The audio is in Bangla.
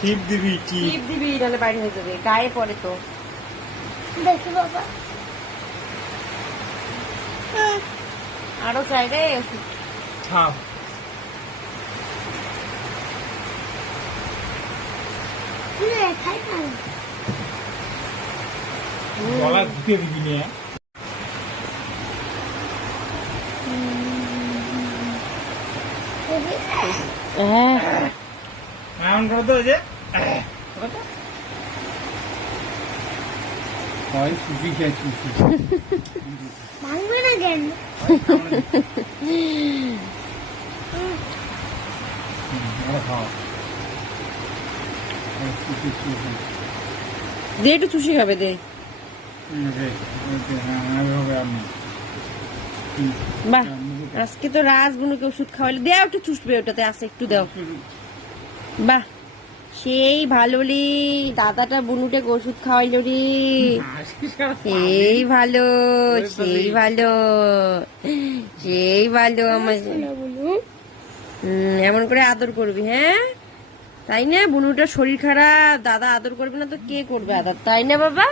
টিপ দিবি টিপ দিবি, নাহলে বাইরে হয়ে যাবে, গায়ে পড়ে তো। দেখি বাবা। আরো চাই রে ওষুধ। ছাপ খাই না। গলা ঢুকে দিবি নিয়ে। এমন করে তো যে হয় সুজি খেয়েছি ভাঙবে না কেন? দে একটু চুষি খাবে, দে। বাহ, আজকে তো রাজবনুকে ওষুধ খাওয়ালে, দেও একটু চুষবে, ওটাতে আছে একটু দাও। বাহ, সেই ভালো রে, দাদাটা বুনুটাকে ওষুধ খাওয়াইলো রে, সেই ভালো, সেই ভালো, সেই ভালো। আমার এমন করে আদর করবি, হ্যাঁ তাই না? বুনুটার শরীর খারাপ, দাদা আদর করবে না তো কে করবে আদর, তাই না বাবা?